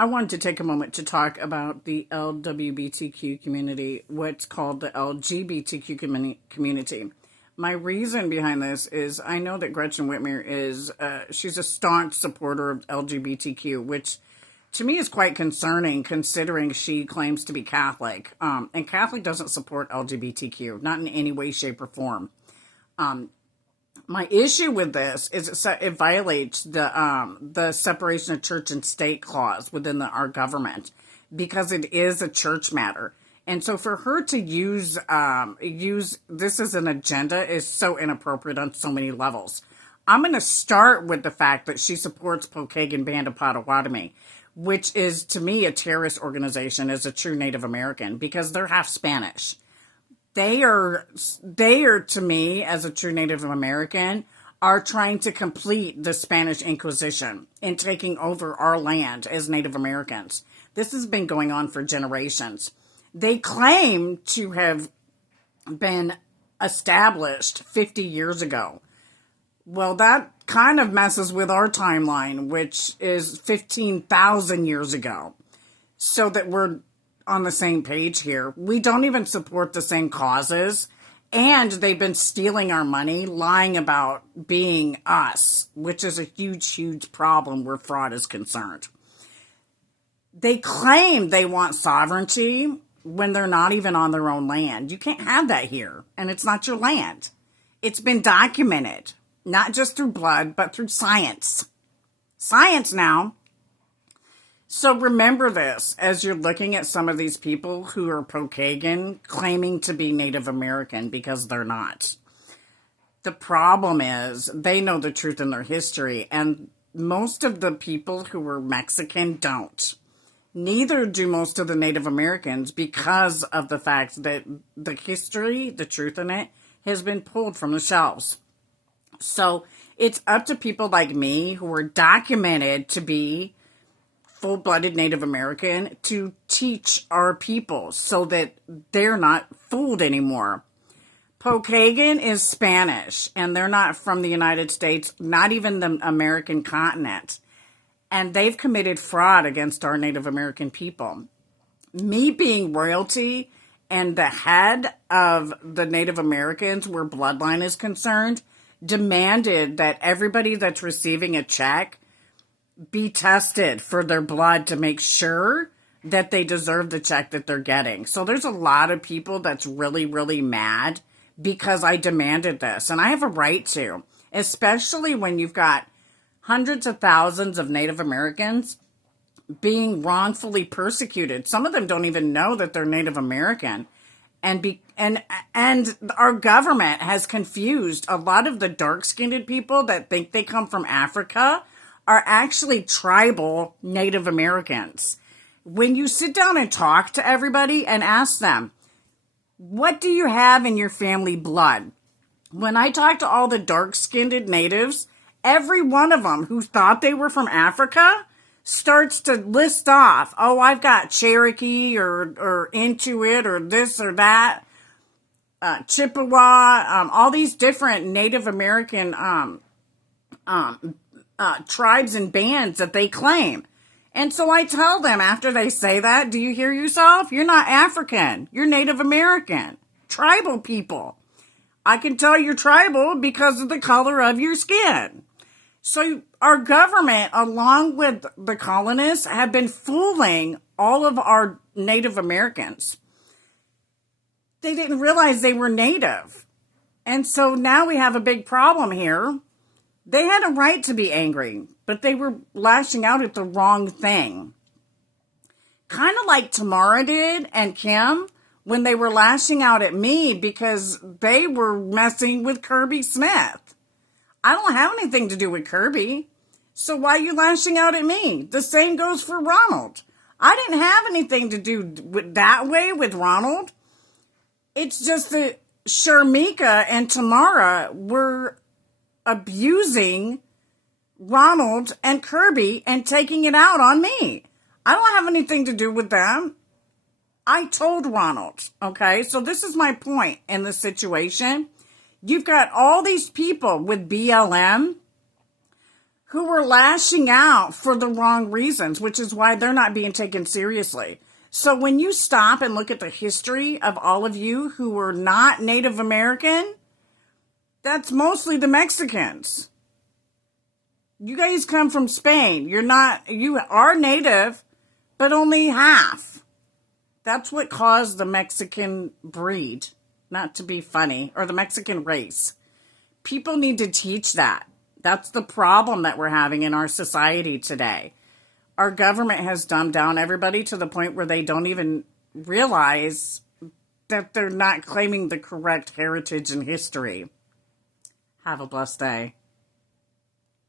I wanted to take a moment to talk about the LWBTQ community, what's called the LGBTQ community. My reason behind this is I know that Gretchen Whitmer she's a staunch supporter of LGBTQ, which to me is quite concerning considering she claims to be Catholic. And Catholic doesn't support LGBTQ, not in any way, shape, or form. My issue with this is it violates the separation of church and state clause within our government because it is a church matter. And so for her to use this as an agenda is so inappropriate on so many levels. I'm going to start with the fact that she supports Pokagon Band of Potawatomi, which is to me a terrorist organization as a true Native American because they're half Spanish. They are to me, as a true Native American, are trying to complete the Spanish Inquisition in taking over our land as Native Americans. This has been going on for generations. They claim to have been established 50 years ago. Well, that kind of messes with our timeline, which is 15,000 years ago. So that we're on the same page here. We don't even support the same causes, and they've been stealing our money, lying about being us, which is a huge, huge problem where fraud is concerned. They claim they want sovereignty when they're not even on their own land. You can't have that here, and it's not your land. It's been documented, not just through blood, but through science. Science now. So remember this as you're looking at some of these people who are Pokagon claiming to be Native American because they're not. The problem is they know the truth in their history, and most of the people who were Mexican don't. Neither do most of the Native Americans because of the fact that the history, the truth in it, has been pulled from the shelves. So it's up to people like me who are documented to be full-blooded Native American to teach our people so that they're not fooled anymore. Pokagon is Spanish, and they're not from the United States, not even the American continent. And they've committed fraud against our Native American people. Me being royalty and the head of the Native Americans where bloodline is concerned, demanded that everybody that's receiving a check be tested for their blood to make sure that they deserve the check that they're getting. So there's a lot of people that's really, really mad because I demanded this. And I have a right to, especially when you've got hundreds of thousands of Native Americans being wrongfully persecuted. Some of them don't even know that they're Native American. And our government has confused a lot of the dark-skinned people that think they come from Africa are actually tribal Native Americans. When you sit down and talk to everybody and ask them, what do you have in your family blood? When I talk to all the dark-skinned natives, every one of them who thought they were from Africa starts to list off, oh, I've got Cherokee or Inuit or this or that, Chippewa, all these different Native American tribes and bands that they claim. And so I tell them after they say that, do you hear yourself? You're not African. You're Native American. Tribal people. I can tell you're tribal because of the color of your skin. So our government, along with the colonists, have been fooling all of our Native Americans. They didn't realize they were Native. And so now we have a big problem here. They had a right to be angry, but they were lashing out at the wrong thing. Kind of like Tamara did and Kim when they were lashing out at me because they were messing with Kirby Smith. I don't have anything to do with Kirby, so why are you lashing out at me? The same goes for Ronald. I didn't have anything to do with that way with Ronald. It's just that Sharmika and Tamara were abusing Ronald and Kirby and taking it out on me. I don't have anything to do with them. I told Ronald, okay? So this is my point in the situation. You've got all these people with BLM who were lashing out for the wrong reasons, which is why they're not being taken seriously. So when you stop and look at the history of all of you who were not Native American, that's mostly the Mexicans. You guys come from Spain. You are Native, but only half. That's what caused the Mexican breed, not to be funny, or the Mexican race. People need to teach that. That's the problem that we're having in our society today. Our government has dumbed down everybody to the point where they don't even realize that they're not claiming the correct heritage and history. Have a blessed day.